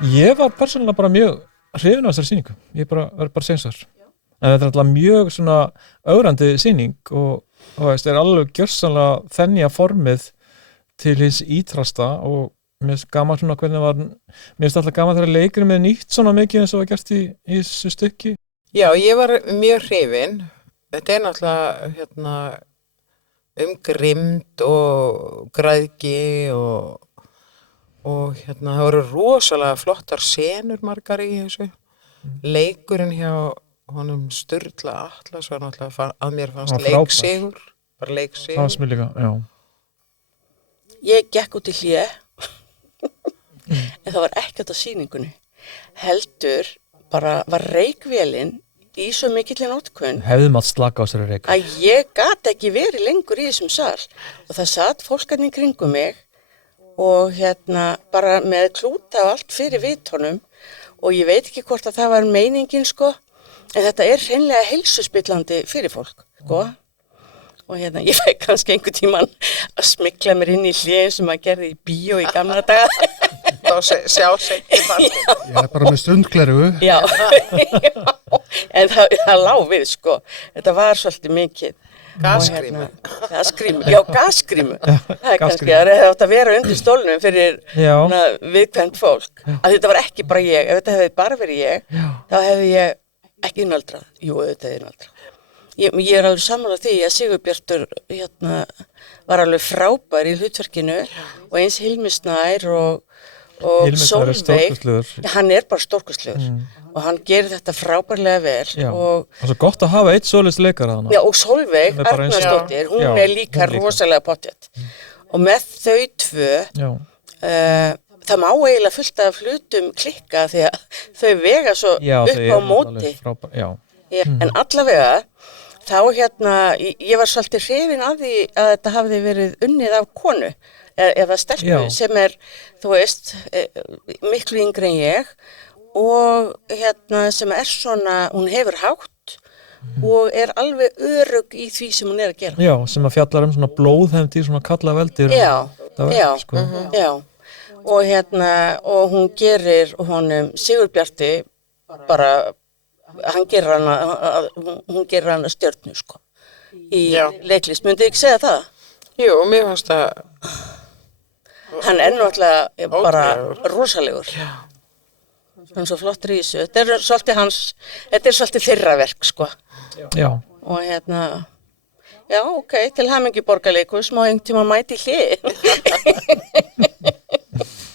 Ég var persónulega bara mjög hrifinn af þessari sýningu. Ég verð bara að segja þess. En þetta er alltaf mjög svona ögrandi sýning og veist, er alveg gjörsamlega þenja formið til hins ítrasta og mér finnst gaman svona hvernig mér finnst alltaf gaman þegar leikurinn með nýtt svona mikið eins og var gert í þessu stykki. Já, ég var mjög hrifin. Þetta er náttúrulega grimmd og græðgi og það voru rosalega flottar senur margar í þessu. Leikurinn hjá honum Sturla Atlas var náttúrulega að mér fannst leiksigur. Bara leiksigur. Það var mér líka, já. Ég gekk út í hlé, en það var ekkert á sýningunni. Heldur bara var reykvélin í svo mikilli notkun. Hefði maður slaka á þessari reik. Að ég gat ekki verið lengur í þessum sal. Og það satt fólkarnir kringum mig og bara með klúta og allt fyrir vitunum. Og ég veit ekki hvort að það var meiningin, sko. En þetta er hreinlega heilsuspillandi fyrir fólk, sko. Og ég fæ kannski einhvern tímann að smykla mér inn í hléi sem maður gerði í bíó í gamla daga. Þá sjá sig í partinn. Ég er bara með stundglerugu. Já, en það lá við, sko. Þetta var svolítið mikið. Gasgrímu. Já, gasgrímu. Það er kannski að það átt að vera undir stólnum fyrir viðkvæmt fólk. Að þetta var ekki bara ég. Ef þetta hefði bara verið ég, þá hefði ég ekki innaldrað. Jú, þetta er innaldrað. Ég er alveg sammála því að Sigurbjartur var alveg frábær í hlutverkinu og eins Hilmi Snær og Sólveig, hann er bara stórkostlegur og hann gerir þetta frábærlega vel. Já, og svo gott að hafa eitt svoleiðis leikara þarna. Já, og Sólveig Arnarsdóttir, hún er líka rosalega pottþétt. Og með þau tvö, það má eiginlega fullt af hlutum klikka því að þau vega svo upp á móti. En allavega, þá ég var svolítið hrifin af því að þetta hafði verið unnið af konu eða stelpu sem er, þú veist, miklu yngri en ég og sem er svona, hún hefur hátt og er alveg örugg í því sem hún er að gera. Já, sem að fjallar svona blóðhefndi, svona kallaveldir. Já. Og hún gerir honum Sigurbjarti bara hún gerir hana stjörnu, sko, í leiklist. Myndi ekki segja það? Jú, mér fannst það. Hann er náttúrulega bara rosalegur. Hann er svo flottur í þessu. Þetta er svolítið þeirra verk, sko. Já. Og já, ok, til hamingju Borgarleikhús, má einhvern tímann mæti í hlið.